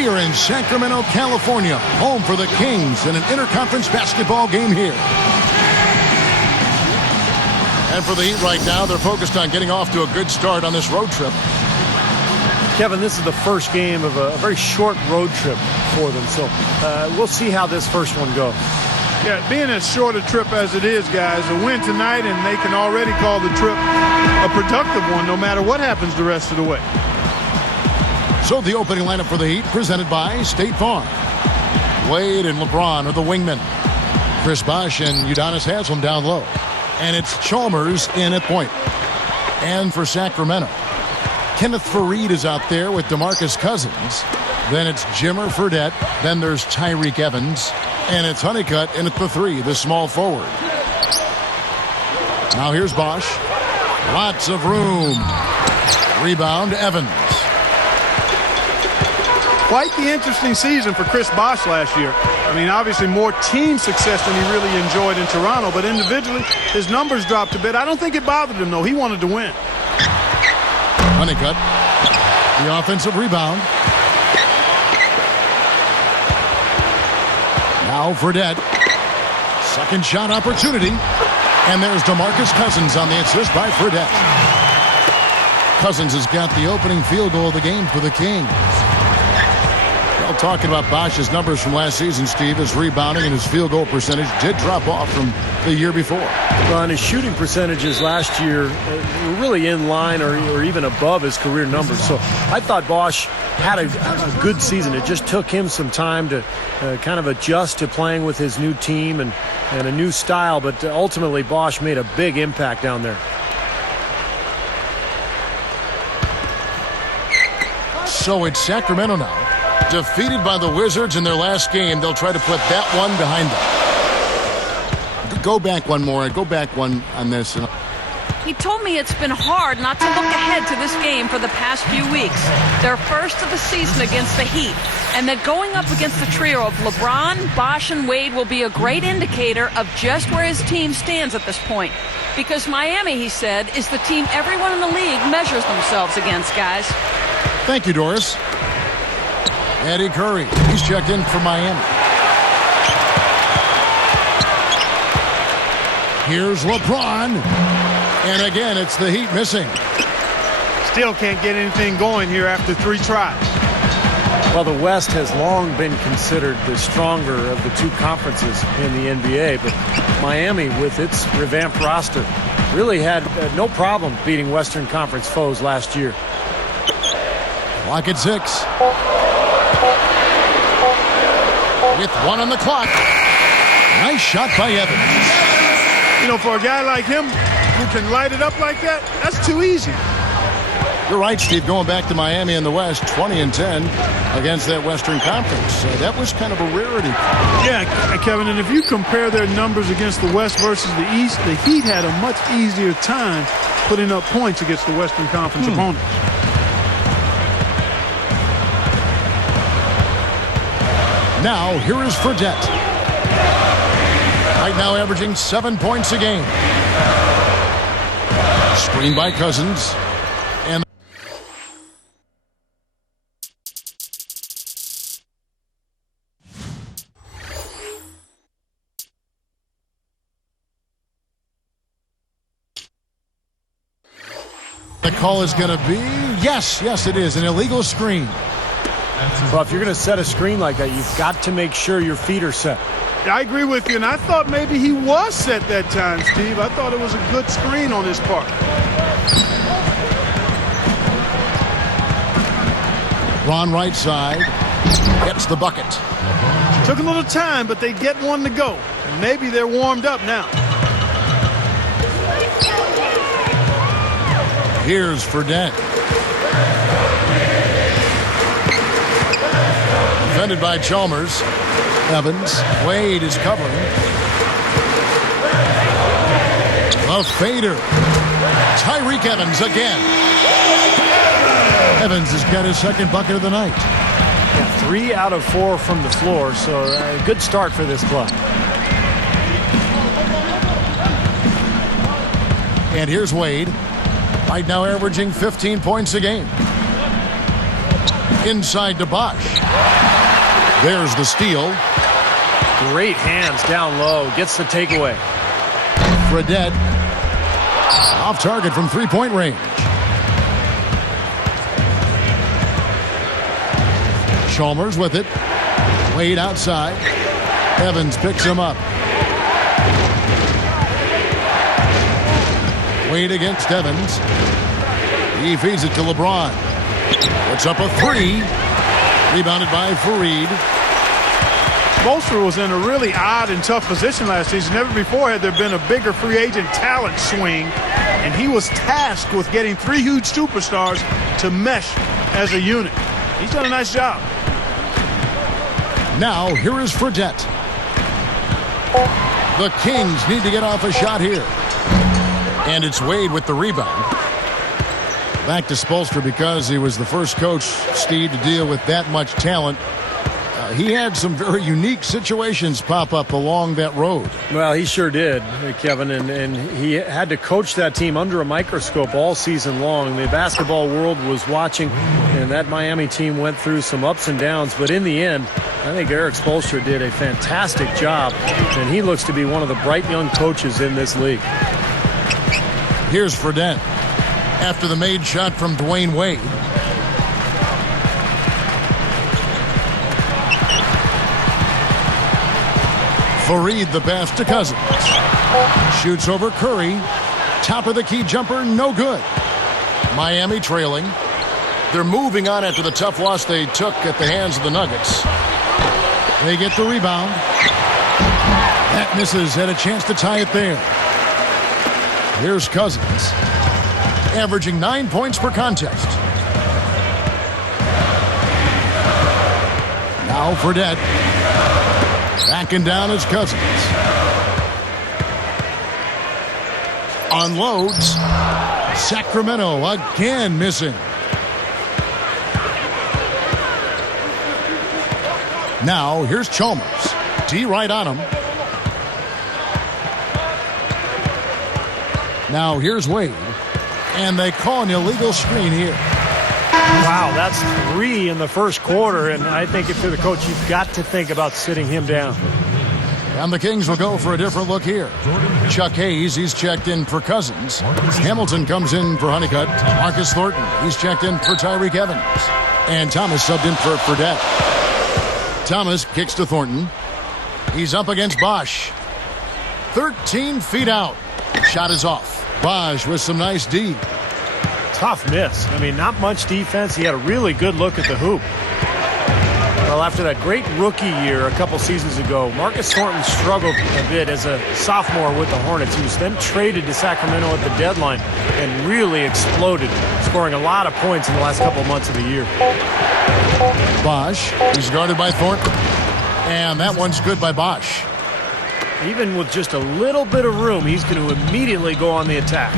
We are in Sacramento, California, home for the Kings in an interconference basketball game here. And for the Heat right now, they're focused on getting off to a good start on this road trip. Kevin, this is the first game of a very short road trip for them, so we'll see how this first one goes. Yeah, being as short a trip as it is, guys, a win tonight and they can already call the trip a productive one no matter what happens the rest of the way. So the opening lineup for the Heat presented by State Farm. Wade and LeBron are the wingmen. Chris Bosh and Udonis Haslem down low. And it's Chalmers in at point. And for Sacramento, Kenneth Faried is out there with DeMarcus Cousins. Then it's Jimmer Fredette. Then there's Tyreke Evans. And it's Honeycutt in at the 3, the small forward. Now here's Bosh. Lots of room. Rebound, Evans. Quite the interesting season for Chris Bosh last year. I mean, obviously more team success than he really enjoyed in Toronto, but individually, his numbers dropped a bit. I don't think it bothered him, though. He wanted to win. Honeycutt, the offensive rebound. Now Fredette. Second shot opportunity. And there's DeMarcus Cousins on the assist by Fredette. Cousins has got the opening field goal of the game for the Kings. Well, talking about Bosh's numbers from last season, Steve, his rebounding and his field goal percentage did drop off from the year before. Well, and his shooting percentages last year were really in line or even above his career numbers. So I thought Bosh had a good season. It just took him some time to kind of adjust to playing with his new team and a new style. But ultimately, Bosh made a big impact down there. So it's Sacramento now. Defeated by the Wizards in their last game, they'll try to put that one behind them. Go back one more. Go back one on this. He told me it's been hard not to look ahead to this game for the past few weeks. Their first of the season against the Heat. And that going up against the trio of LeBron, Bosh, and Wade will be a great indicator of just where his team stands at this point. Because Miami, he said, is the team everyone in the league measures themselves against, guys. Thank you, Doris. Eddie Curry, he's checked in for Miami. Here's LeBron. And again, it's the Heat missing. Still can't get anything going here after 3 tries. Well, the West has long been considered the stronger of the two conferences in the NBA, but Miami, with its revamped roster, really had no problem beating Western Conference foes last year. Clock at 6. With 1 on the clock. Nice shot by Evans. You know, for a guy like him who can light it up like that, that's too easy. You're right, Steve. Going back to Miami in the West, 20-10 against that Western Conference. That was kind of a rarity. Yeah, Kevin, and if you compare their numbers against the West versus the East, the Heat had a much easier time putting up points against the Western Conference opponents. Now, here is Fredette. Right now averaging 7 points a game. Screen by Cousins. And the call is going to be, yes, it is, an illegal screen. Well, if you're going to set a screen like that, you've got to make sure your feet are set. I agree with you, and I thought maybe he was set that time, Steve. I thought it was a good screen on his part. Ron right side gets the bucket. Took a little time, but they get one to go. And maybe they're warmed up now. Here's Fredette. Defended by Chalmers. Evans. Wade is covering. A fader. Tyreke Evans again. Evans has got his second bucket of the night. Yeah, 3 out of 4 from the floor, so a good start for this club. And here's Wade. Right now averaging 15 points a game. Inside to Bosch. There's the steal. Great hands down low. Gets the takeaway. Fredette. Off target from three-point range. Chalmers with it. Wade outside. Evans picks him up. Wade against Evans. He feeds it to LeBron. Puts up a three. Rebounded by Fareed. Spoelstra was in a really odd and tough position last season. Never before had there been a bigger free agent talent swing, and he was tasked with getting three huge superstars to mesh as a unit. He's done a nice job. Now, here is Fredette. The Kings need to get off a shot here. And it's Wade with the rebound. Back to Spoelstra because he was the first coach, Steve, to deal with that much talent. He had some very unique situations pop up along that road. Well, he sure did, Kevin, and he had to coach that team under a microscope all season long. The basketball world was watching, and that Miami team went through some ups and downs. But in the end, I think Eric Spoelstra did a fantastic job, and he looks to be one of the bright young coaches in this league. Here's Fredette after the made shot from Dwayne Wade. Fareed the pass to Cousins. Shoots over Curry. Top of the key jumper, no good. Miami trailing. They're moving on after the tough loss they took at the hands of the Nuggets. They get the rebound. That misses. Had a chance to tie it there. Here's Cousins. Averaging 9 points per contest. Now Fredette. Backing down is Cousins. Unloads. Sacramento again missing. Now here's Chalmers. D right on him. Now here's Wade. And they call an illegal screen here. Wow, that's 3 in the first quarter, and I think if you're the coach, you've got to think about sitting him down. And the Kings will go for a different look here. Chuck Hayes, he's checked in for Cousins. Hamilton comes in for Honeycutt. Marcus Thornton, he's checked in for Tyreek Evans. And Thomas subbed in for Fredette. Thomas kicks to Thornton. He's up against Bosch. 13 feet out. Shot is off. Bosch with some nice D. Tough miss. I mean, not much defense. He had a really good look at the hoop. Well, after that great rookie year a couple seasons ago, Marcus Thornton struggled a bit as a sophomore with the Hornets. He was then traded to Sacramento at the deadline and really exploded, scoring a lot of points in the last couple months of the year. Bosch, he's guarded by Thornton. And that one's good by Bosch. Even with just a little bit of room, he's going to immediately go on the attack.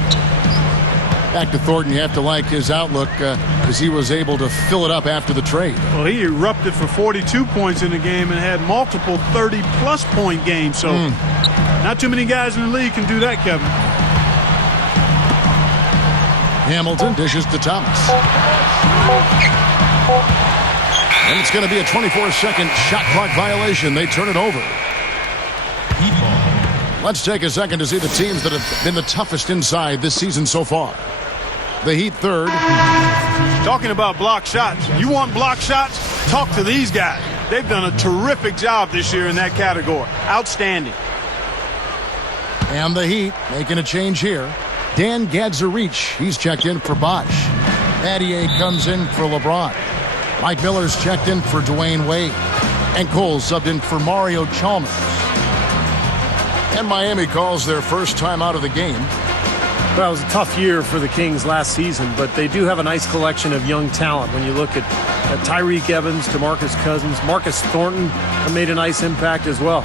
Back to Thornton, you have to like his outlook because he was able to fill it up after the trade. Well, he erupted for 42 points in the game and had multiple 30-plus point games. So not too many guys in the league can do that, Kevin. Hamilton dishes to Thomas. And it's going to be a 24-second shot clock violation. They turn it over. Let's take a second to see the teams that have been the toughest inside this season so far. The Heat third. Talking about block shots. You want block shots? Talk to these guys. They've done a terrific job this year in that category. Outstanding. And the Heat making a change here. Dan Gadzarich, he's checked in for Bosch. Battier comes in for LeBron. Mike Miller's checked in for Dwayne Wade. And Cole subbed in for Mario Chalmers. And Miami calls their first time out of the game. Well, it was a tough year for the Kings last season, but they do have a nice collection of young talent. When you look at Tyreek Evans, DeMarcus Cousins, Marcus Thornton made a nice impact as well.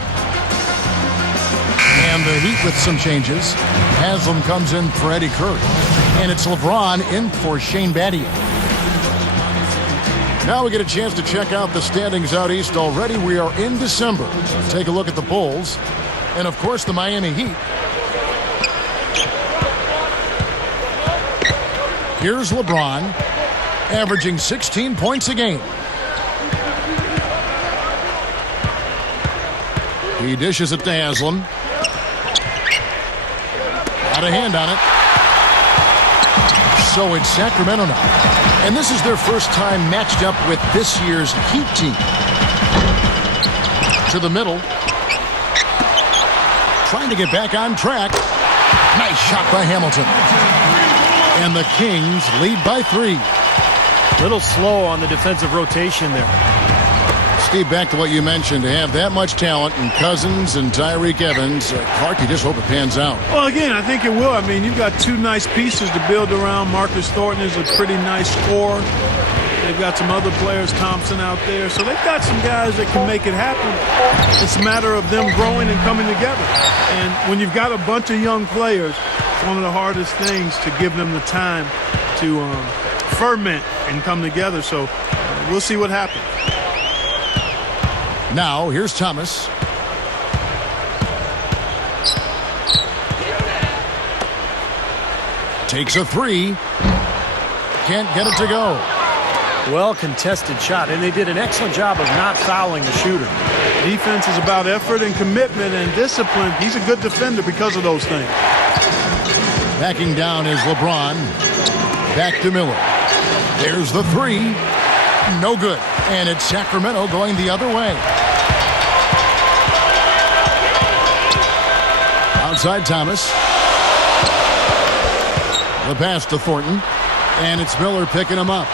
And the Heat with some changes. Haslam comes in for Eddie Curry. And it's LeBron in for Shane Battier. Now we get a chance to check out the standings out east already. We are in December. Take a look at the Bulls. And, of course, the Miami Heat. Here's LeBron, averaging 16 points a game. He dishes it to Haslam. Got a hand on it. So it's Sacramento now. And this is their first time matched up with this year's Heat team. To the middle. Trying to get back on track. Nice shot by Hamilton. And the Kings lead by 3. Little slow on the defensive rotation there. Steve, back to what you mentioned. To have that much talent in Cousins and Tyreek Evans, Clark, you just hope it pans out. Well, again, I think it will. I mean, you've got 2 nice pieces to build around. Marcus Thornton is a pretty nice scorer. They've got some other players, Thompson out there. So they've got some guys that can make it happen. It's a matter of them growing and coming together. And when you've got a bunch of young players, it's one of the hardest things to give them the time to ferment and come together. So we'll see what happens. Now, here's Thomas. Takes a 3. Can't get it to go. Well contested shot, and they did an excellent job of not fouling the shooter. Defense is about effort and commitment and discipline. He's a good defender because of those things. Backing down is LeBron. Back to Miller. There's the 3. No good. And it's Sacramento going the other way. Outside Thomas. The pass to Thornton. And it's Miller picking him up.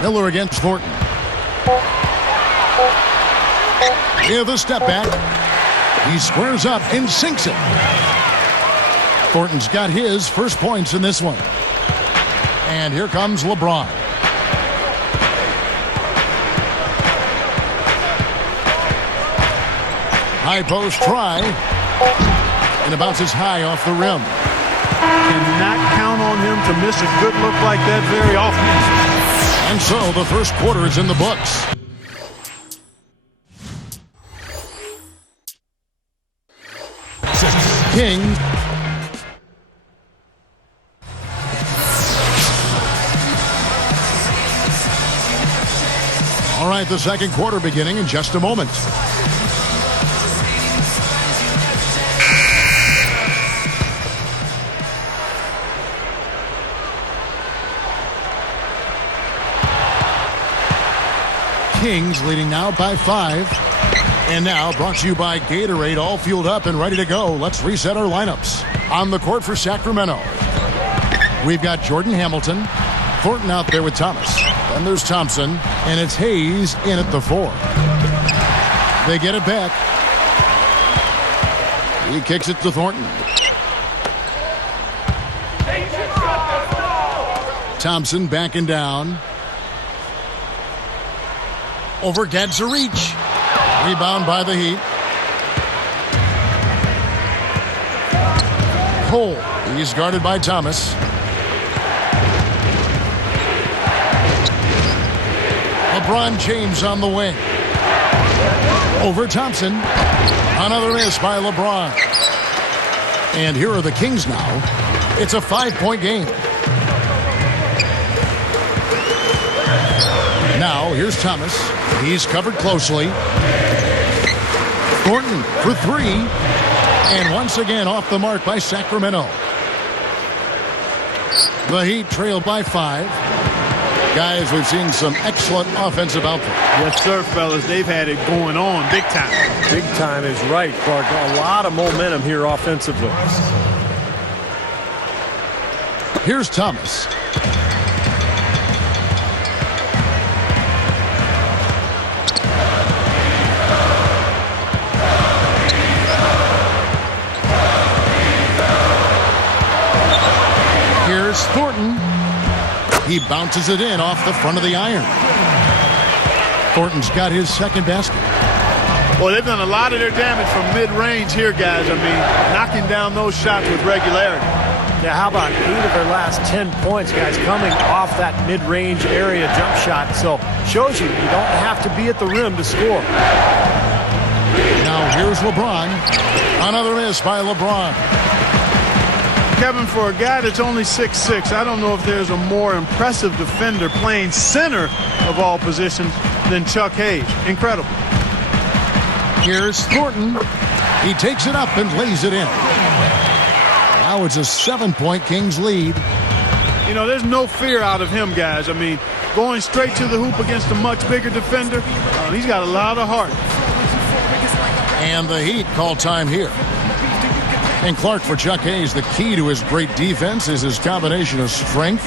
Miller against Thornton. With a step back. He squares up and sinks it. Thornton's got his first points in this one. And here comes LeBron. High post try. And it bounces high off the rim. Cannot count on him to miss a good look like that very often. And so the first quarter is in the books. King. All right, the second quarter beginning in just a moment. Kings leading now by 5. And now brought to you by Gatorade, all fueled up and ready to go. Let's reset our lineups. On the court for Sacramento, we've got Jordan Hamilton. Thornton out there with Thomas. Then there's Thompson. And it's Hayes in at the 4. They get it back. He kicks it to Thornton. Thompson backing down. Over gets a reach. Rebound by the Heat. Cole. He's guarded by Thomas. LeBron James on the wing. Over Thompson. Another miss by LeBron. And here are the Kings now. It's a 5-point game. Now, here's Thomas. He's covered closely. Thornton for 3. And once again off the mark by Sacramento. The Heat trail by 5. Guys, we've seen some excellent offensive output. Yes, sir, fellas. They've had it going on big time. Big time is right, Clark. A lot of momentum here offensively. Here's Thomas. Here's Thornton. He bounces it in off the front of the iron. Thornton's got his second basket. Well, they've done a lot of their damage from mid-range here, guys. I mean, knocking down those shots with regularity. Yeah, how about 8 of their last 10 points, guys, coming off that mid-range area jump shot. So, shows you don't have to be at the rim to score. Now, here's LeBron. Another miss by LeBron. Kevin, for a guy that's only 6'6", I don't know if there's a more impressive defender playing center of all positions than Chuck Hayes. Incredible. Here's Thornton. He takes it up and lays it in. Now it's a 7-point Kings lead. You know, there's no fear out of him, guys. I mean, going straight to the hoop against a much bigger defender, he's got a lot of heart. And the Heat call time here. And Clark, for Chuck Hayes, the key to his great defense is his combination of strength,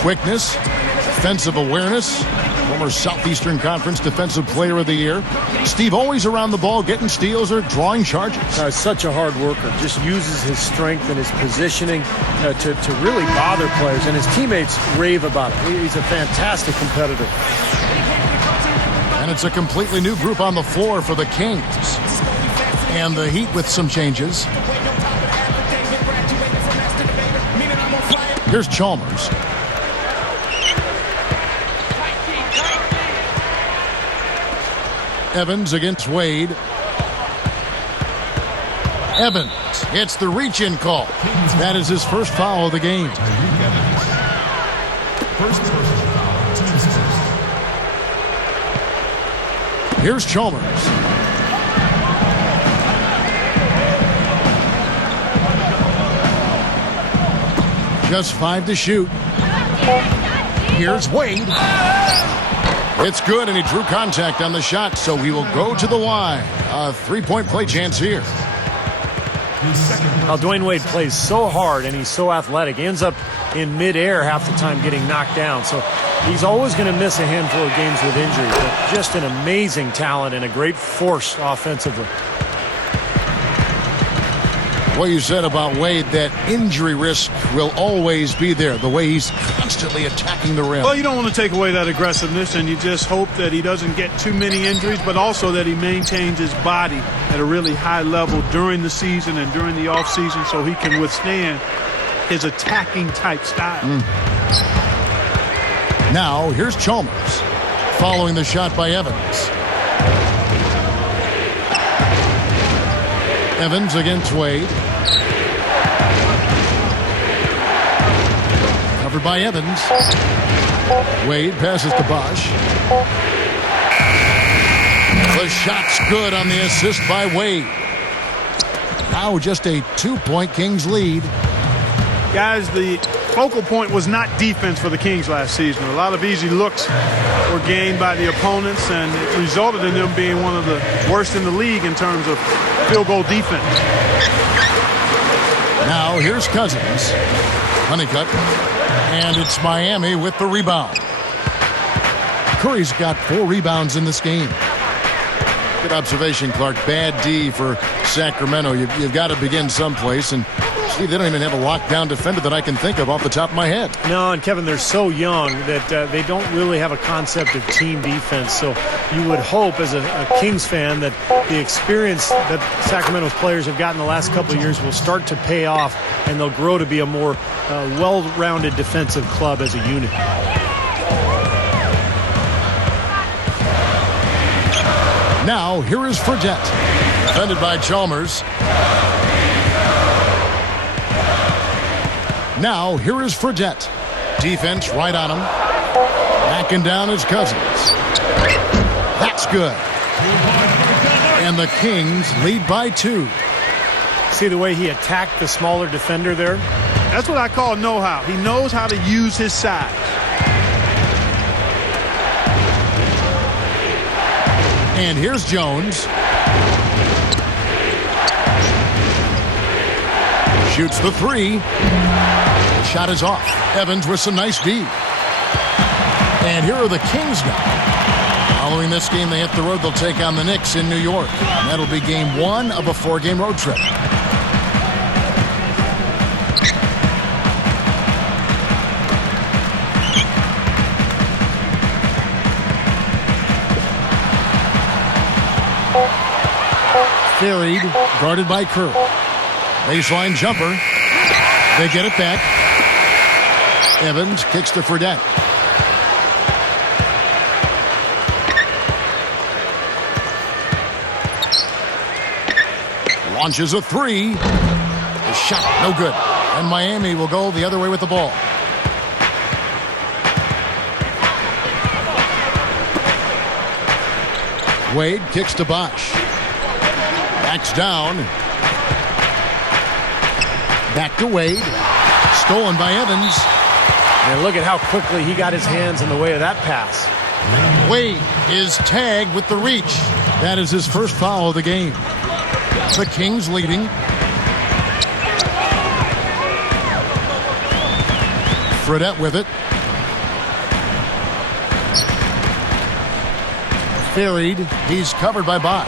quickness, defensive awareness. Former Southeastern Conference Defensive Player of the Year. Steve always around the ball, getting steals or drawing charges. Such a hard worker. Just uses his strength and his positioning to really bother players. And his teammates rave about it. He's a fantastic competitor. And it's a completely new group on the floor for the Kings. And the Heat with some changes. Here's Chalmers. Evans against Wade. Evans gets the reach-in call. That is his first foul of the game. Here's Chalmers. Just 5 to shoot. Here's Wade. It's good, and he drew contact on the shot, so he will go to the line. A 3-point play chance here. Now, Dwayne Wade plays so hard, and he's so athletic. He ends up in midair half the time getting knocked down. So he's always going to miss a handful of games with injury, but just an amazing talent and a great force offensively. What you said about Wade, that injury risk will always be there, the way he's constantly attacking the rim. Well, you don't want to take away that aggressiveness, and you just hope that he doesn't get too many injuries, but also that he maintains his body at a really high level during the season and during the offseason so he can withstand his attacking type style. Now, here's Chalmers following the shot by Evans. Evans against Wade. Covered by Evans. Wade passes to Bosch. The shot's good on the assist by Wade. Now just a 2-point Kings lead. Guys, the focal point was not defense for the Kings last season. A lot of easy looks were gained by the opponents, and it resulted in them being one of the worst in the league in terms of field goal defense. Now here's Cousins. Honeycutt. And it's Miami with the rebound. Curry's got 4 rebounds in this game. Good observation, Clark. Bad D for Sacramento. You've got to begin someplace, and Steve, they don't even have a lockdown defender that I can think of off the top of my head. No, and Kevin, they're so young that they don't really have a concept of team defense. So you would hope as a Kings fan that the experience that Sacramento's players have gotten the last couple of years will start to pay off, and they'll grow to be a more well-rounded defensive club as a unit. Now, here is Fredette. Defended by Chalmers. Now, here is Fredette. Defense right on him. Backing down his Cousins. That's good. And the Kings lead by 2. See the way he attacked the smaller defender there? That's what I call know-how. He knows how to use his size. And here's Jones. Shoots the 3. The shot is off. Evans with some nice D. And here are the Kings now. Following this game, they hit the road. They'll take on the Knicks in New York. And that'll be game 1 of a 4-game road trip. Carried, guarded by Kerr. Baseline jumper. They get it back. Evans kicks to Fredette. Launches a 3. The shot, no good. And Miami will go the other way with the ball. Wade kicks to Bosch. Backs down. Back to Wade. Stolen by Evans. And look at how quickly he got his hands in the way of that pass. Wade is tagged with the reach. That is his first foul of the game. The Kings leading. Fredette with it. Buried. He's covered by Bosch.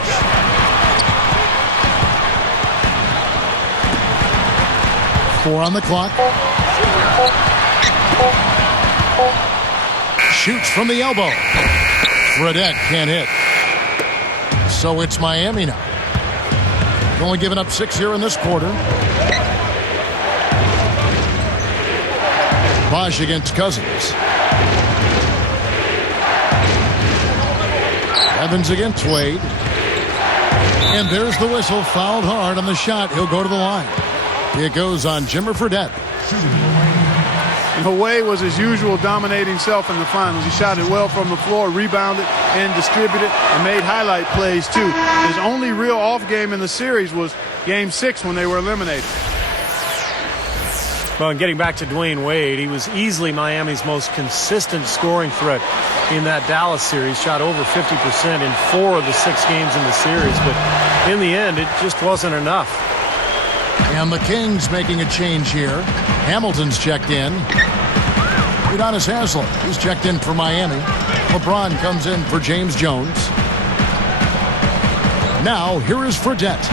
Four on the clock. Shoots from the elbow. Fredette can't hit. So it's Miami now. Only giving up 6 here in this quarter. Bosch against Cousins. Evans against Wade. And there's the whistle. Fouled hard on the shot. He'll go to the line. It goes on Jimmer Fredette. Wade was his usual dominating self in the finals. He shot it well from the floor, rebounded and distributed, and made highlight plays too. His only real off game in the series was Game 6 when they were eliminated. Well, and getting back to Dwayne Wade, he was easily Miami's most consistent scoring threat in that Dallas series. Shot over 50% in 4 of the 6 games in the series, but in the end, it just wasn't enough. And the Kings making a change here. Hamilton's checked in. Udonis Haslem, he's checked in for Miami. LeBron comes in for James Jones. Now, here is Fredette.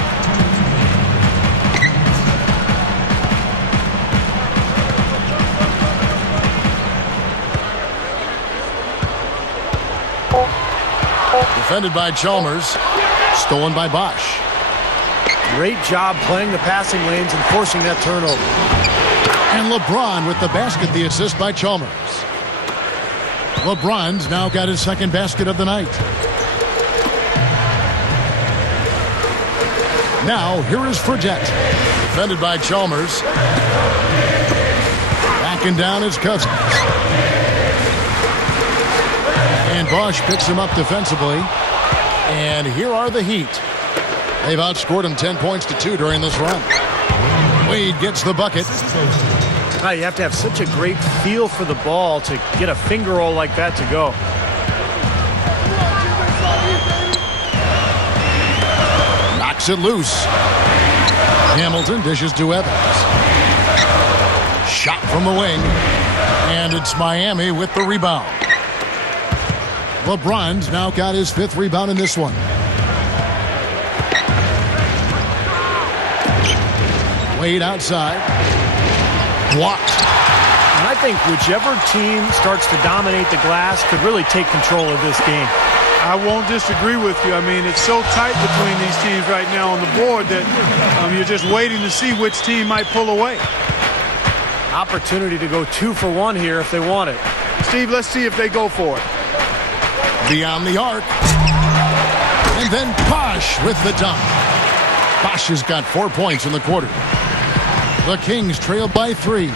Defended by Chalmers. Stolen by Bosch. Great job playing the passing lanes and forcing that turnover. And LeBron with the basket, the assist by Chalmers. LeBron's now got his second basket of the night. Now, here is Fredette. Defended by Chalmers. Backing down is Cousins. And Bosch picks him up defensively. And here are the Heat. They've outscored him 10 points to 2 during this run. Wade gets the bucket. You have to have such a great feel for the ball to get a finger roll like that to go. Knocks it loose. Hamilton dishes to Evans. Shot from the wing. And it's Miami with the rebound. LeBron's now got his 5th rebound in this one. Wade outside. Blocked. And I think whichever team starts to dominate the glass could really take control of this game. I won't disagree with you. I mean, it's so tight between these teams right now on the board that you're just waiting to see which team might pull away. Opportunity to go 2 for 1 here if they want it. Steve, let's see if they go for it. Beyond the arc. And then Bosch with the dunk. Bosch has got 4 points in the quarter. The Kings trail by 3.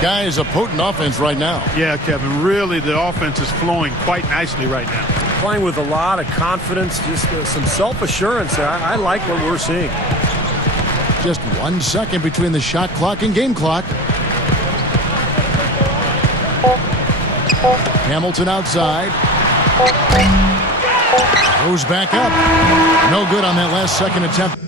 Guys, a potent offense right now. Yeah, Kevin, really the offense is flowing quite nicely right now. Playing with a lot of confidence, just some self-assurance. I like what we're seeing. Just 1 second between the shot clock and game clock. Hamilton outside. Goes back up. No good on that last second attempt.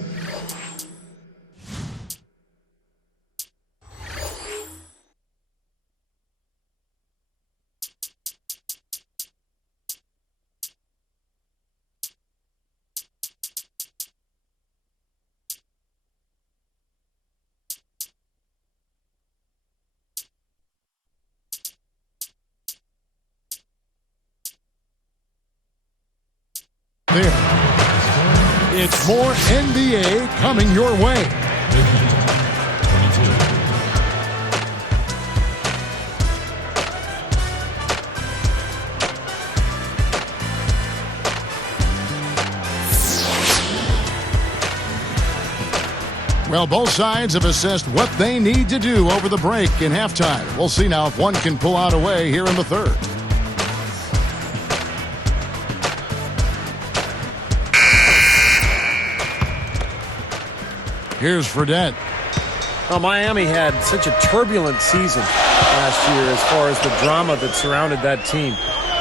There. It's more NBA coming your way. Well, both sides have assessed what they need to do over the break in halftime. We'll see now if one can pull out a way here in the third. Here's Fredette. Well, Miami had such a turbulent season last year as far as the drama that surrounded that team.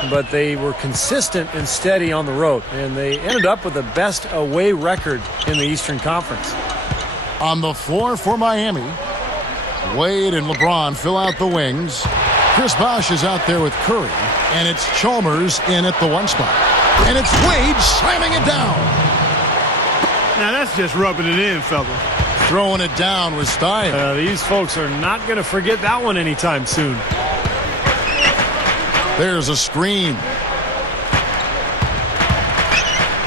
But they were consistent and steady on the road, and they ended up with the best away record in the Eastern Conference. On the floor for Miami, Wade and LeBron fill out the wings. Chris Bosh is out there with Curry, and it's Chalmers in at the 1 spot. And it's Wade slamming it down. Now that's just rubbing it in, fellas. Throwing it down with style. These folks are not going to forget that one anytime soon. There's a screen.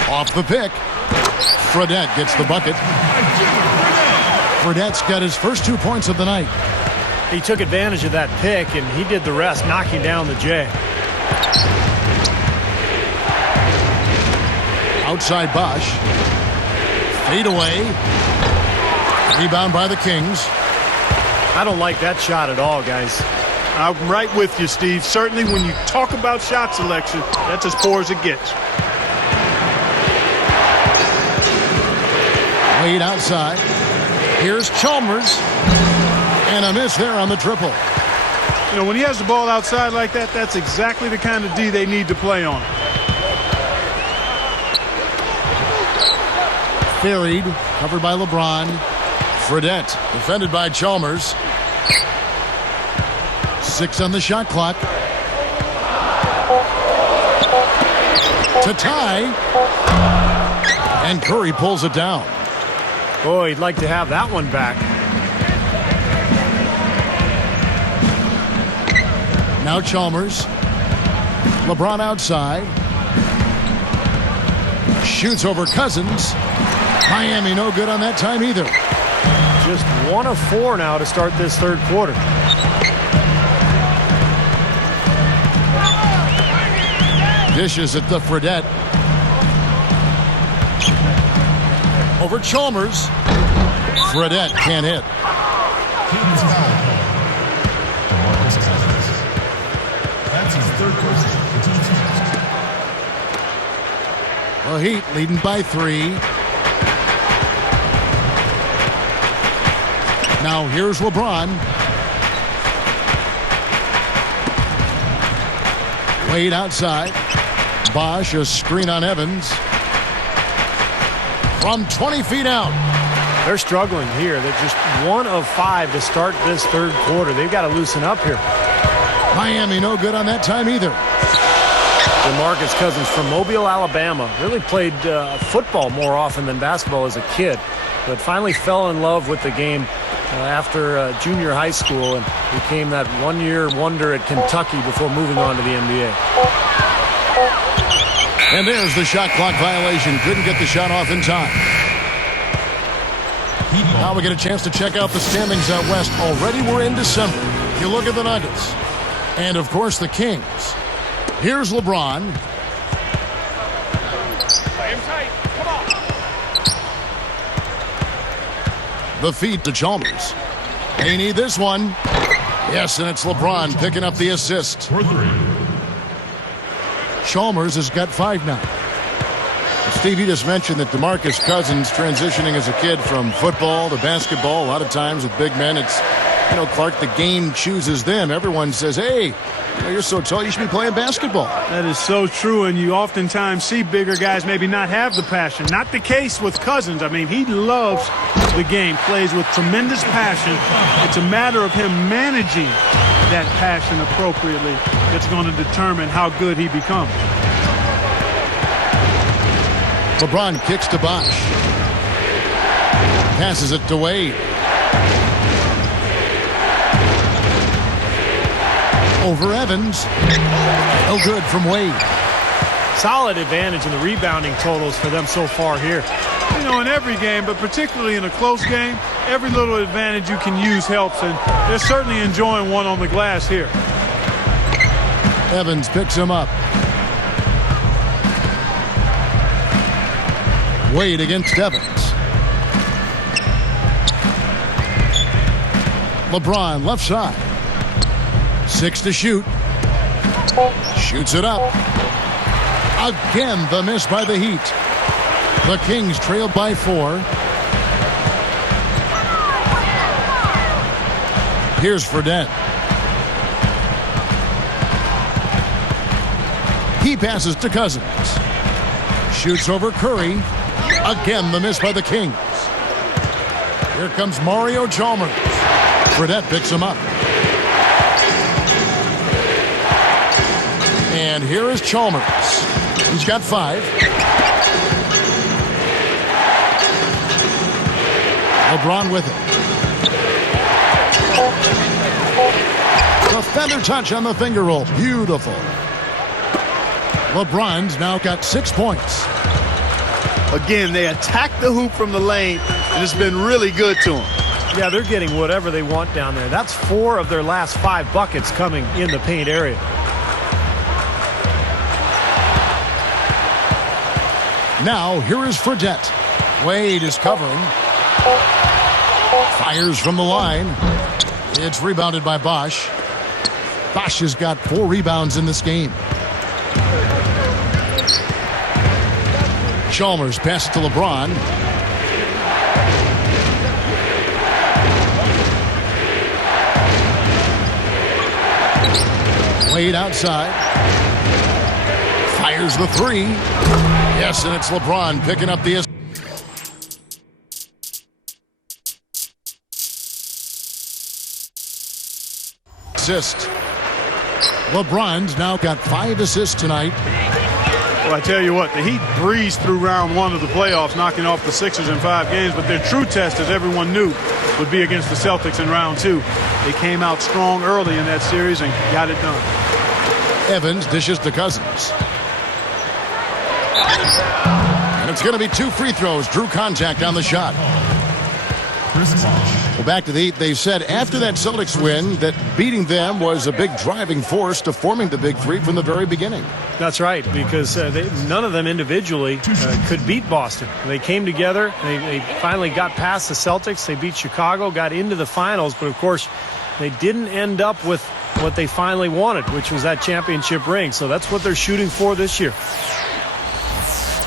Off the pick. Fredette gets the bucket. Fredette's got his first 2 points of the night. He took advantage of that pick, and he did the rest, knocking down the J. Outside Bosh. Fade away. Rebound by the Kings. I don't like that shot at all, guys. I'm right with you, Steve. Certainly when you talk about shot selection, that's as poor as it gets. Wade outside. Here's Chalmers. And a miss there on the triple. You know, when he has the ball outside like that, that's exactly the kind of D they need to play on. Carried. Covered by LeBron. Fredette. Defended by Chalmers. 6 on the shot clock. To tie. And Curry pulls it down. Boy, he'd like to have that one back. Now Chalmers. LeBron outside. Shoots over Cousins. Miami no good on that time either. Just 1 of 4 now to start this third quarter. Dishes at the Fredette. Over Chalmers. Fredette can't hit. That's his third question. The Heat leading by 3. Now here's LeBron. Wade outside. Bosh, a screen on Evans. From 20 feet out. They're struggling here. They're just 1 of 5 to start this third quarter. They've got to loosen up here. Miami no good on that time either. DeMarcus Cousins from Mobile, Alabama. Really played football more often than basketball as a kid, but finally fell in love with the game after junior high school and became that one-year wonder at Kentucky before moving on to the NBA. And there's the shot clock violation. Couldn't get the shot off in time. Now we get a chance to check out the standings out west. Already we're in December. You look at the Nuggets. And, of course, the Kings. Here's LeBron. The feed to Chalmers. They need this one. Yes, and it's LeBron picking up the assist. For 3. Chalmers has got 5 now. Steve, you just mentioned that DeMarcus Cousins transitioning as a kid from football to basketball. A lot of times with big men, it's, Clark, the game chooses them. Everyone says, hey, you're so tall, you should be playing basketball. That is so true, and you oftentimes see bigger guys maybe not have the passion. Not the case with Cousins. I mean, he loves the game, plays with tremendous passion. It's a matter of him managing that passion appropriately that's going to determine how good he becomes. LeBron kicks to Bosh. Passes it to Wade. Over Evans. No good from Wade. Solid advantage in the rebounding totals for them so far here. In every game, but particularly in a close game, every little advantage you can use helps, and they're certainly enjoying one on the glass here. Evans picks him up. Wade against Evans. LeBron left side. 6 to shoot. Shoots it up. Again, the miss by the Heat. The Kings trailed by 4. Here's Fredette. He passes to Cousins. Shoots over Curry. Again, the miss by the Kings. Here comes Mario Chalmers. Fredette picks him up. And here is Chalmers. He's got 5. LeBron with it. The feather touch on the finger roll. Beautiful. LeBron's now got 6 points. Again, they attack the hoop from the lane, and it's been really good to them. Yeah, they're getting whatever they want down there. That's 4 of their last 5 buckets coming in the paint area. Now, here is Fredette. Wade is covering. Fires from the line. It's rebounded by Bosch. Bosch has got 4 rebounds in this game. Chalmers passes to LeBron. Wade outside. Fires the 3. Yes, and it's LeBron picking up the assist. LeBron's now got 5 assists tonight. Well, I tell you what, the Heat breezed through round 1 of the playoffs, knocking off the Sixers in 5 games, but their true test, as everyone knew, would be against the Celtics in round 2. They came out strong early in that series and got it done. Evans dishes to Cousins. And it's going to be 2 free throws. Drew contact on the shot. Well, back to the Heat. They said after that Celtics win that beating them was a big driving force to forming the Big Three from the very beginning. That's right, because none of them individually could beat Boston. They came together. They finally got past the Celtics. They beat Chicago, got into the finals, but of course they didn't end up with what they finally wanted, which was that championship ring. So that's what they're shooting for this year.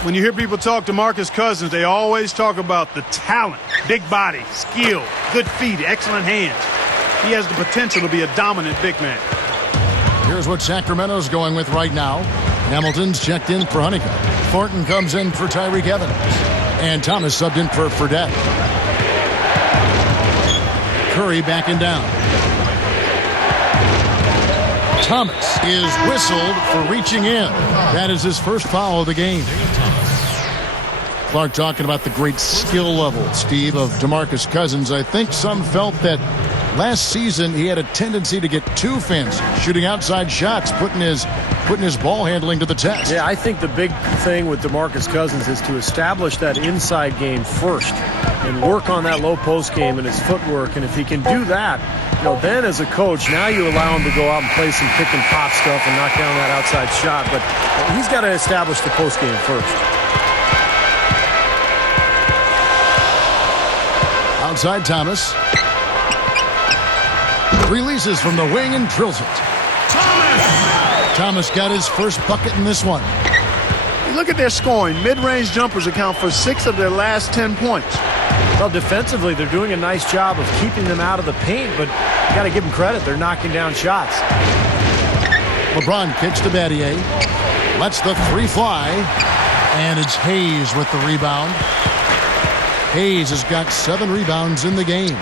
When you hear people talk to DeMarcus Cousins, they always talk about the talent, big body, skill, good feet, excellent hands. He has the potential to be a dominant big man. Here's what Sacramento's going with right now. Hamilton's checked in for Honeycutt. Thornton comes in for Tyreke Evans. And Thomas subbed in for Fredette. Curry backing down. Thomas is whistled for reaching in. That is his first foul of the game. Clark talking about the great skill level, Steve, of DeMarcus Cousins. I think some felt that last season he had a tendency to get too fancy, shooting outside shots, putting his ball handling to the test. Yeah, I think the big thing with DeMarcus Cousins is to establish that inside game first and work on that low post game and his footwork. And if he can do that, then as a coach, now you allow him to go out and play some pick and pop stuff and knock down that outside shot. But he's got to establish the post game first. Outside Thomas. Releases from the wing and drills it. Thomas got his first bucket in this one. Look at their scoring. Mid-range jumpers account for 6 of their last 10 points. Well, defensively, they're doing a nice job of keeping them out of the paint, but you got to give them credit. They're knocking down shots. LeBron kicks to Battier. Lets the 3 fly. And it's Hayes with the rebound. Hayes has got 7 rebounds in the game.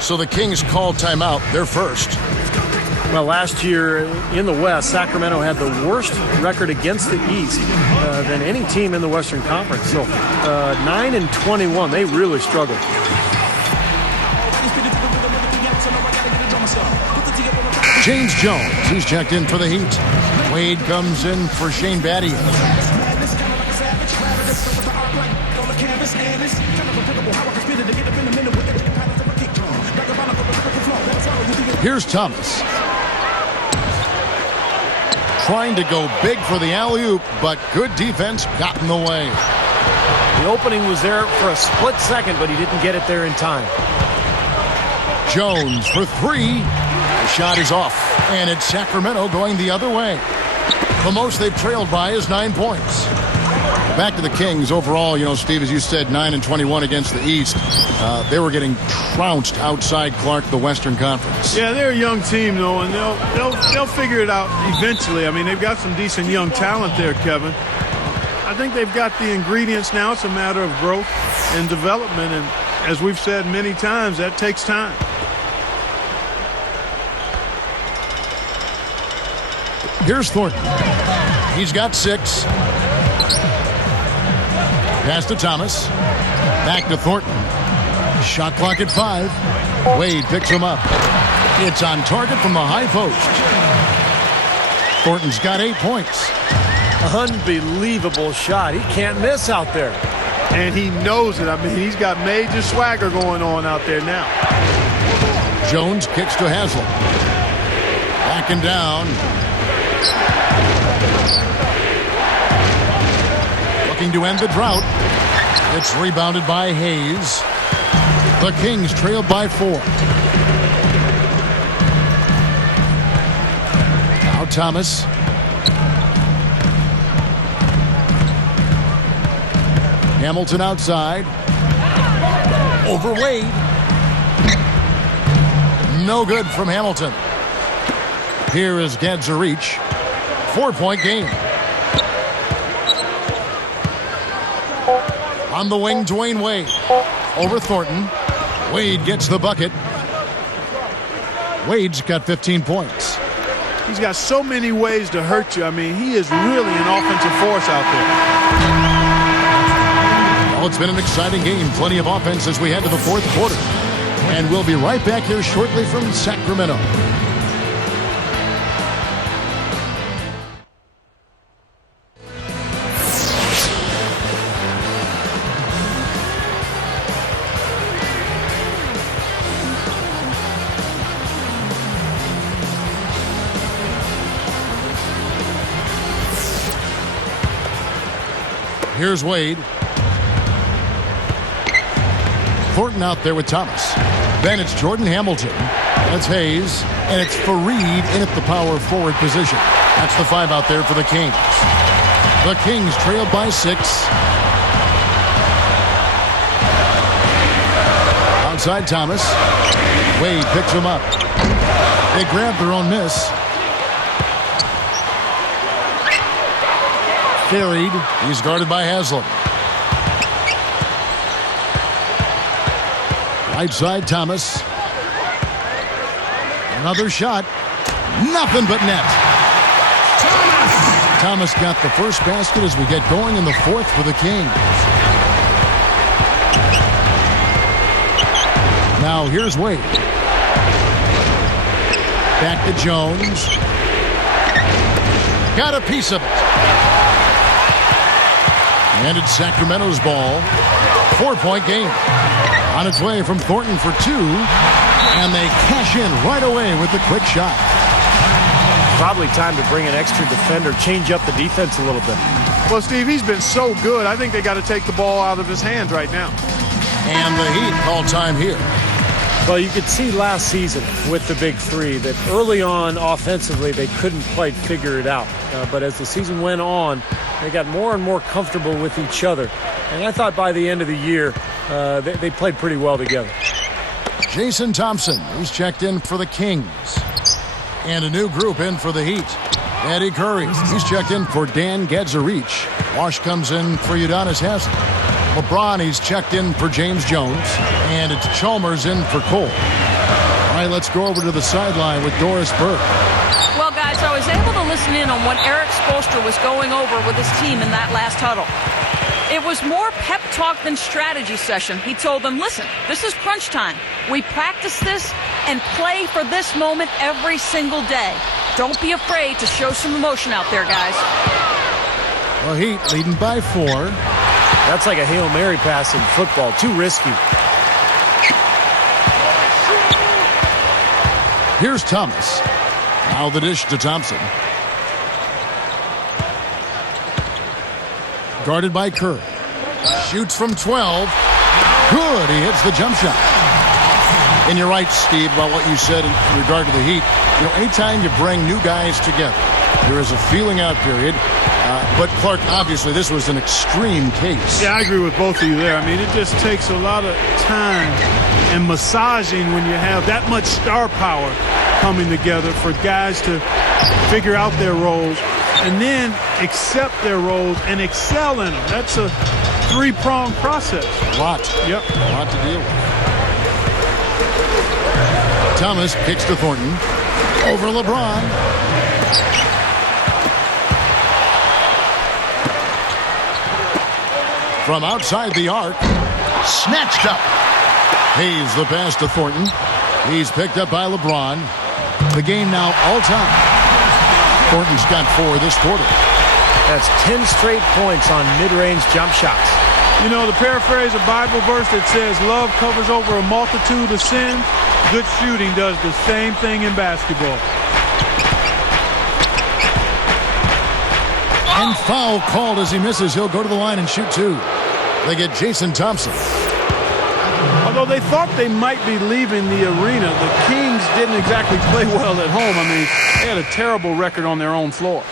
So the Kings call timeout. They're first. Well, last year in the West, Sacramento had the worst record against the East than any team in the Western Conference. So 9-21, they really struggled. James Jones, he's checked in for the Heat. Wade comes in for Shane Battier. Here's Thomas. Trying to go big for the alley-oop, but good defense got in the way. The opening was there for a split second, but he didn't get it there in time. Jones for 3. The shot is off, and it's Sacramento going the other way. The most they've trailed by is 9 points. Back to the Kings overall, Steve, as you said, 9-21 against the East. They were getting trounced outside Clark, the Western Conference. Yeah, they're a young team, though, and they'll figure it out eventually. I mean, they've got some decent young talent there, Kevin. I think they've got the ingredients now. It's a matter of growth and development, and as we've said many times, that takes time. Here's Thornton. He's got 6. Pass to Thomas. Back to Thornton. Shot clock at 5. Wade picks him up. It's on target from the high post. Thornton's got 8 points. Unbelievable shot. He can't miss out there. And he knows it. I mean, he's got major swagger going on out there now. Jones kicks to Haslam. Backing down. Looking to end the drought. It's rebounded by Hayes. The Kings trail by 4. Now Thomas. Hamilton outside. Over Wade. No good from Hamilton. Here is Gadzarich. 4-point game. On the wing, Dwayne Wade. Over Thornton. Wade gets the bucket. Wade's got 15 points. He's got so many ways to hurt you. I mean, he is really an offensive force out there. Well, it's been an exciting game. Plenty of offense as we head to the 4th quarter. And we'll be right back here shortly from Sacramento. Here's Wade. Thornton out there with Thomas. Then it's Jordan Hamilton. That's Hayes. And it's Fareed in at the power forward position. That's the 5 out there for the Kings. The Kings trail by 6. Outside Thomas. Wade picks him up. They grab their own miss. Carried. He's guarded by Haslam. Right side, Thomas. Another shot. Nothing but net. Thomas got the first basket as we get going in the 4th for the Kings. Now here's Wade. Back to Jones. Got a piece of it. And it's Sacramento's ball. 4-point game. On its way from Thornton for 2. And they cash in right away with the quick shot. Probably time to bring an extra defender, change up the defense a little bit. Well, Steve, he's been so good. I think they got to take the ball out of his hands right now. And the Heat call time here. Well, you could see last season with the big 3 that early on offensively they couldn't quite figure it out. But as the season went on, they got more and more comfortable with each other. And I thought by the end of the year, they played pretty well together. Jason Thompson, who's checked in for the Kings. And a new group in for the Heat. Eddie Curry, he's checked in for Dan Gadzarich. Wash comes in for Udonis Haslem. LeBron, he's checked in for James Jones. And it's Chalmers in for Cole. All right, let's go over to the sideline with Doris Burke. Well, guys, I was able to listen in on what Eric Spoelstra was going over with his team in that last huddle. It was more pep talk than strategy session. He told them, listen, this is crunch time. We practice this and play for this moment every single day. Don't be afraid to show some emotion out there, guys. Well, Heat leading by 4. That's like a Hail Mary pass in football. Too risky. Here's Thomas. Now the dish to Thompson. Guarded by Kerr. Shoots from 12. Good. He hits the jump shot. And you're right, Steve, about what you said in regard to the Heat. Anytime you bring new guys together, there is a feeling out period. But, Clark, obviously this was an extreme case. Yeah, I agree with both of you there. I mean, it just takes a lot of time and massaging when you have that much star power coming together for guys to figure out their roles and then accept their roles and excel in them. That's a three-pronged process. A lot. Yep. A lot to deal with. Thomas kicks to Thornton. Over LeBron. From outside the arc. Snatched up. Hayes the pass to Thornton. He's picked up by LeBron. The game now all-time. Thornton's got 4 this quarter. That's 10 straight points on mid-range jump shots. You know, to paraphrase a Bible verse that says, love covers over a multitude of sins, good shooting does the same thing in basketball. And foul called as he misses. He'll go to the line and shoot 2. They get Jason Thompson. Although they thought they might be leaving the arena, the Kings didn't exactly play well at home. I mean, they had a terrible record on their own floor.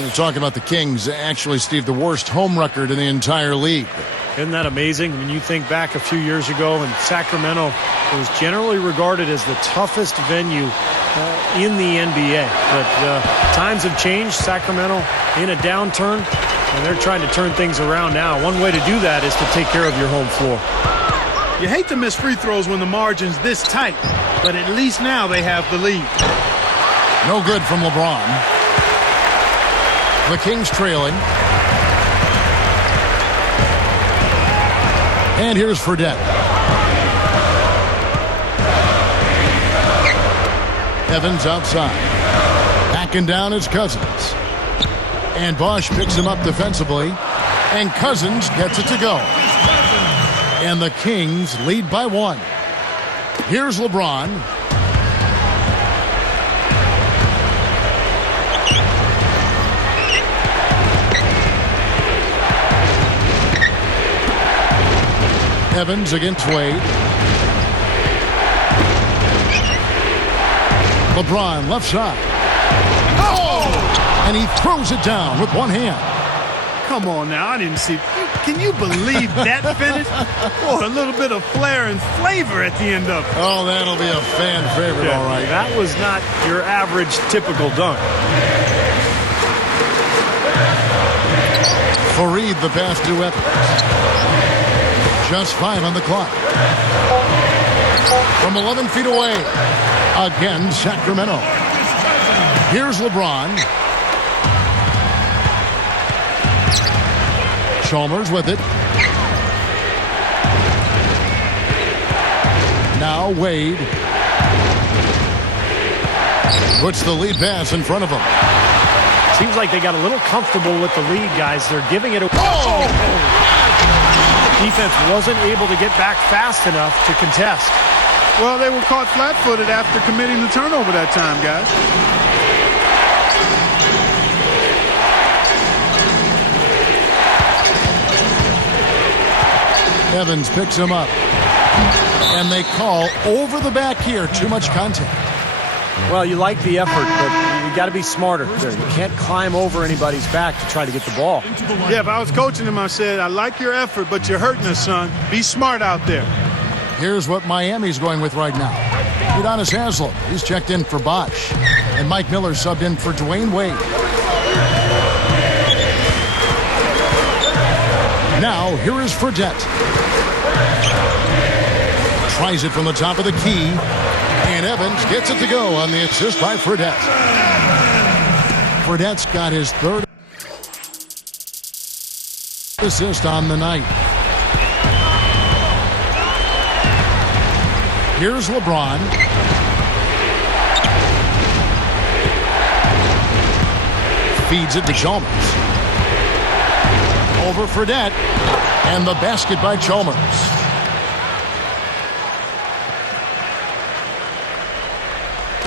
We're talking about the Kings. Actually, Steve, the worst home record in the entire league. Isn't that amazing? When you think back a few years ago in Sacramento, it was generally regarded as the toughest venue in the NBA. But times have changed. Sacramento in a downturn, and they're trying to turn things around now. One way to do that is to take care of your home floor. You hate to miss free throws when the margin's this tight, but at least now they have the lead. No good from LeBron. The Kings trailing. And here's Fredette. Evans outside. Backing down his Cousins. And Bosch picks him up defensively. And Cousins gets it to go. And the Kings lead by 1. Here's LeBron. Evans against Wade. LeBron left side. Oh! And he throws it down with one hand. Come on now, I didn't see. Can you believe that finish? Boy, a little bit of flair and flavor at the end of it. Oh, that'll be a fan favorite, all right. That was not your average typical dunk. Fareed the pass to Evans. Just 5 on the clock. From 11 feet away. Again, Sacramento. Here's LeBron. Chalmers with it. Now Wade. Puts the lead pass in front of him. Seems like they got a little comfortable with the lead, guys. They're giving it away. Oh! Defense wasn't able to get back fast enough to contest. Well, they were caught flat-footed after committing the turnover that time, guys. Evans picks him up. And they call over the back here. Too much contact. Well, you like the effort, but you got to be smarter. You can't climb over anybody's back to try to get the ball. Yeah, if I was coaching him, I said, I like your effort, but you're hurting us, son. Be smart out there. Here's what Miami's going with right now. Udonis Haslem, he's checked in for Bosch. And Mike Miller subbed in for Dwayne Wade. Now, here is Fredette. Tries it from the top of the key. And Evans gets it to go on the assist by Fredette. Fredette's got his 3rd assist on the night. Here's LeBron. Feeds it to Chalmers. Over Fredette. And the basket by Chalmers.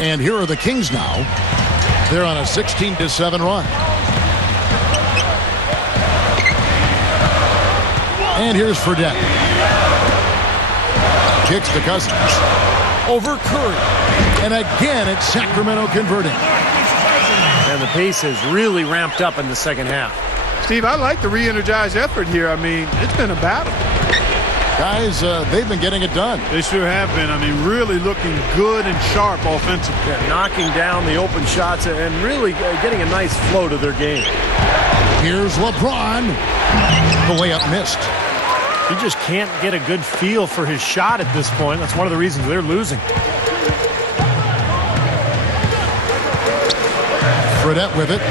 And here are the Kings now. They're on a 16-7 run. And here's Fredette. Kicks to Cousins. Over Curry. And again, it's Sacramento converting. And the pace has really ramped up in the second half. Steve, I like the re-energized effort here. I mean, it's been a battle. Guys, they've been getting it done. They sure have been. I mean, really looking good and sharp offensively. Yeah, knocking down the open shots and really getting a nice flow to their game. Here's LeBron. The layup missed. He just can't get a good feel for his shot at this point. That's one of the reasons they're losing. Fredette with it.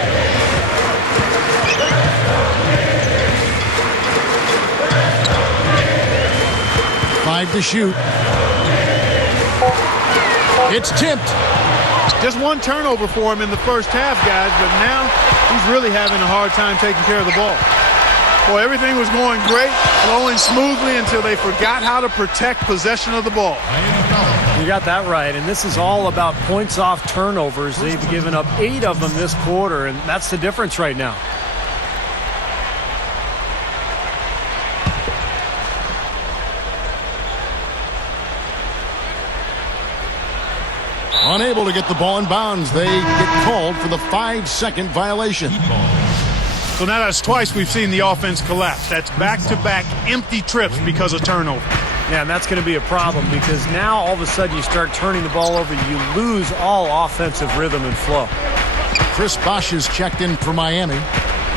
Five to shoot. It's tipped. Just one turnover for him in the first half, guys, but now he's really having a hard time taking care of the ball. Well, everything was going great, flowing smoothly until they forgot how to protect possession of the ball. You got that right, and this is all about points off turnovers. They've given up 8 of them this quarter, and that's the difference right now. Unable to get the ball in bounds. They get called for the 5-second violation. So now that's twice we've seen the offense collapse. That's back-to-back empty trips because of turnover. Yeah, and that's going to be a problem because now all of a sudden you start turning the ball over. You lose all offensive rhythm and flow. Chris Bosh is checked in for Miami.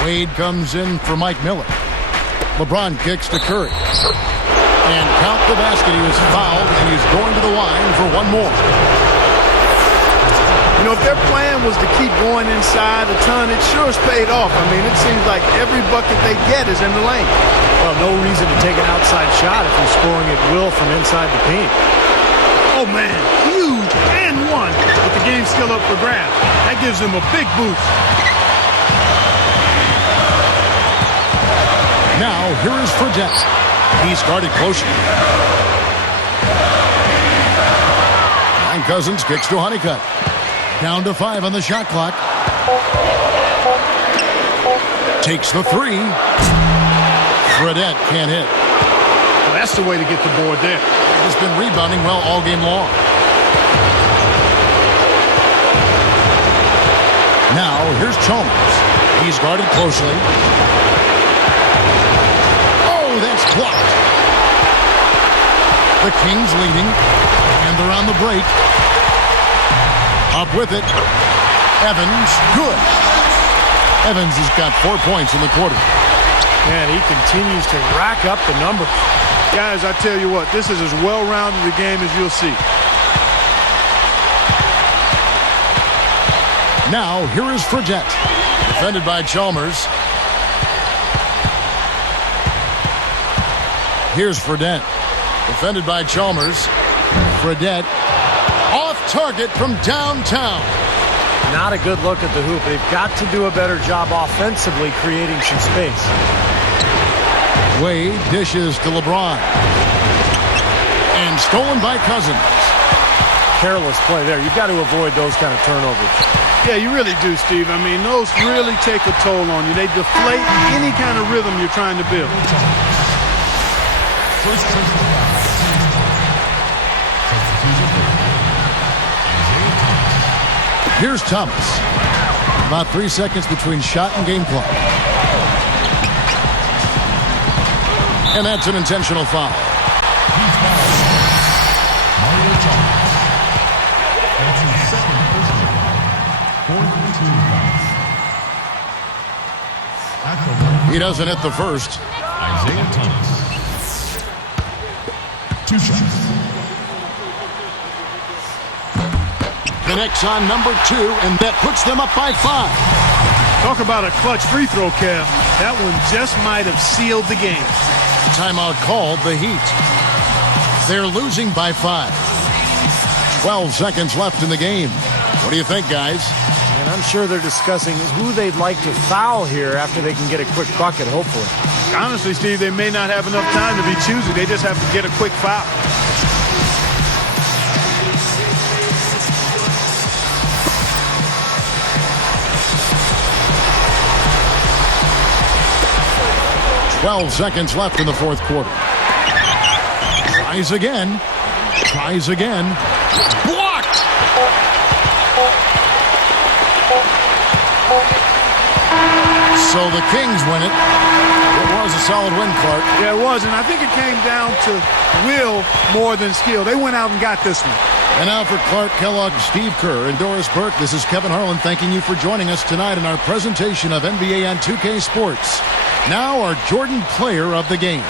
Wade comes in for Mike Miller. LeBron kicks to Curry. And count the basket. He was fouled, and he's going to the line for one more. You know, if their plan was to keep going inside a ton, it sure has paid off. I mean, it seems like every bucket they get is in the lane. Well, no reason to take an outside shot if you're scoring at will from inside the paint. Oh, man, huge and one, but the game's still up for grabs. That gives them a big boost. Now, here is Fredette. He's guarded closely. And Cousins kicks to Honeycutt. Down to 5 on the shot clock. Takes the 3. Fredette can't hit. Well, that's the way to get the board there. He's been rebounding well all game long. Now, here's Chalmers. He's guarded closely. Oh, that's blocked. The Kings leading. And they're on the break. Up with it. Evans, good. Evans has got 4 points in the quarter. Man, he continues to rack up the numbers. Guys, I tell you what, this is as well-rounded a game as you'll see. Now, here is Fredette. Defended by Chalmers. Here's Fredette. Defended by Chalmers. Fredette. Off target from downtown. Not a good look at the hoop. They've got to do a better job offensively creating some space. Wade dishes to LeBron. And stolen by Cousins. Careless play there. You've got to avoid those kind of turnovers. Yeah, you really do, Steve. I mean, those really take a toll on you. They deflate any kind of rhythm you're trying to build. First personal foul. Here's Thomas. About 3 seconds between shot and game clock. And that's an intentional foul. He's fouled. Mario Chalmers. That's his second personal foul. 4-2 fouls. At the line. He doesn't hit the first. Isaiah Thomas. 2 shots. Connects on number 2, and that puts them up by 5. Talk about a clutch free throw, Kev. That one just might have sealed the game. Timeout called, the Heat. They're losing by 5. 12 seconds left in the game. What do you think, guys? And I'm sure they're discussing who they'd like to foul here after they can get a quick bucket, hopefully. Honestly, Steve, they may not have enough time to be choosy. They just have to get a quick foul. Twelve seconds left in the fourth quarter. Tries again. Tries again. Blocked! So the Kings win it. It was a solid win, Clark. Yeah, it was, and I think it came down to will more than skill. They went out and got this one. And now for Clark Kellogg, Steve Kerr, and Doris Burke, this is Kevin Harlan thanking you for joining us tonight in our presentation of NBA on 2K Sports. Now our Jordan Player of the Game.